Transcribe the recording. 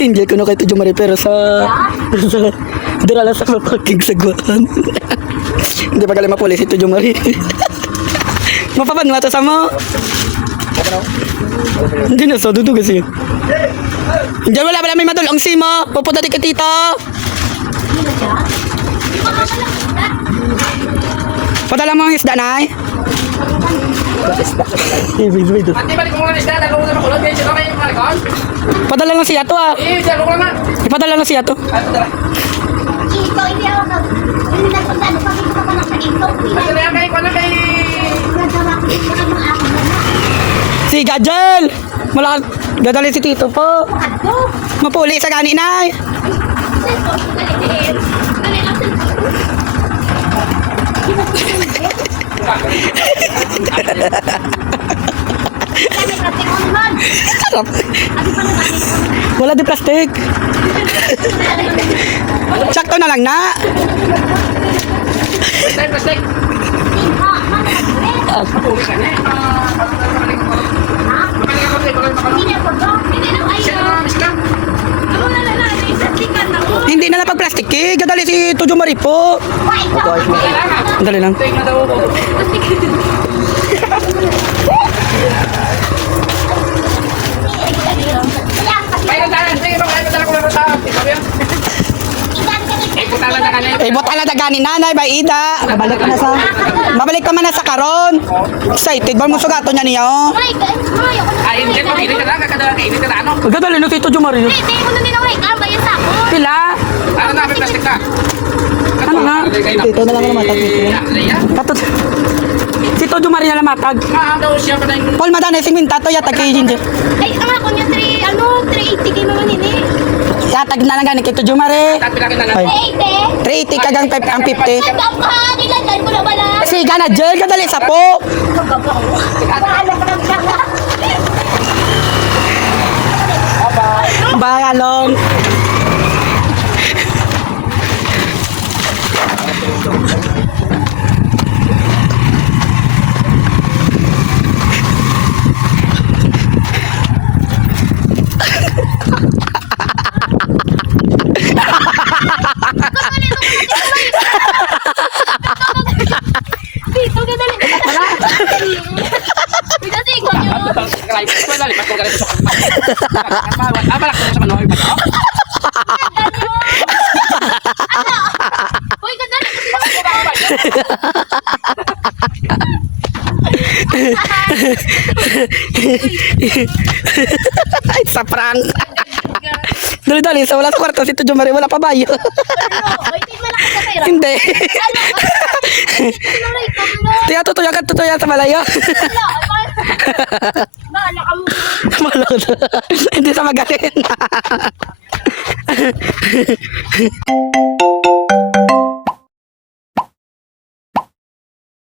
messenger ko na kay Tujo Mari pero sa dira lang sa parking sagwan. Hindi pa galing mapulis si Tujo Mari. Mapapan mo ato sa mo. Hindi na sa dudu kasi. Diyan wala pala may madulong si mo. Pupunta di ka tito. Padala mo ang isda na eh. Ate, balik mo nga isda. Dalawa na makulot. Ngayon, sino kayo yung malikon? Padala lang siya to ah. Dalawa na. Ipadala lang siya to. Ito, hindi ako nag... Hindi nagpunta. Bakit ko pa sa ito? Ate, na yan kayo. Kung ano kayo? Nagawa ko ito ng mga ako. Si Gajel! Malaki, dadali si Tito po. Ano? Mapuli sa gani na. Ito, dali. Dali lang sa... Kami plastic on man. Sarap. Abi pa na plastic on. Wala di plastic. Sakto na lang na. Plastic. Ha, man. Mapuli ka na. Ha? Mapalik ako. Hindi na po ba? Hindi na kayo. Sino na miss ka? Ano na lang. Isastikan na ko. Hindi na lang pag plastic eh. Gadali si Tujo Mari po. Why? Dali lang. Ito yung nadaw ko. Kaya tayo. Sige, kaya padala ko lang sa ikaw yan. Putala na ka na. Eh, botala na gani nanay, ba Ida? Mabalik ka na sa... Mabalik ka man na sa karon. Excited ba mo sugato niya niya oh. Ay, hindi ko init ka lang. Kakadala ka init ka na ano. Gadali na si Tujo Mari. Pila? Ano na, may plastic ka? Ano nga? Dito na lang naman matag. Kato. Si Tujo Mari na lang matag. Daw siya pa na yung... Paul madana siminta to yatag kay Ginger. Ay, ang ako niya 380 kilo man ini. Yatag na lang gani kay Tujo Mari. Tatpilagin na lang. Ay. 380. 380 kagang ang 50. Ang pa, nilagan ko na bala. Si gana Jel gadali sa po. Bahala ka lang siya. Bayalong. Dito ka dali. Kasi ikaw yun. Lipat ko ganito sa kanila. Balak ko sa manoy. Uy, ka dali. Ay, sa prank. Dali-dali, sa wala sa kwarto si Tujo Mari, wala pa bayo. Uy, di malaki ka pera. Hindi. Tinuloy ka mo. Tiya tutuya sa malayo. Bahala ka mo. Malod. Hindi sa magaling.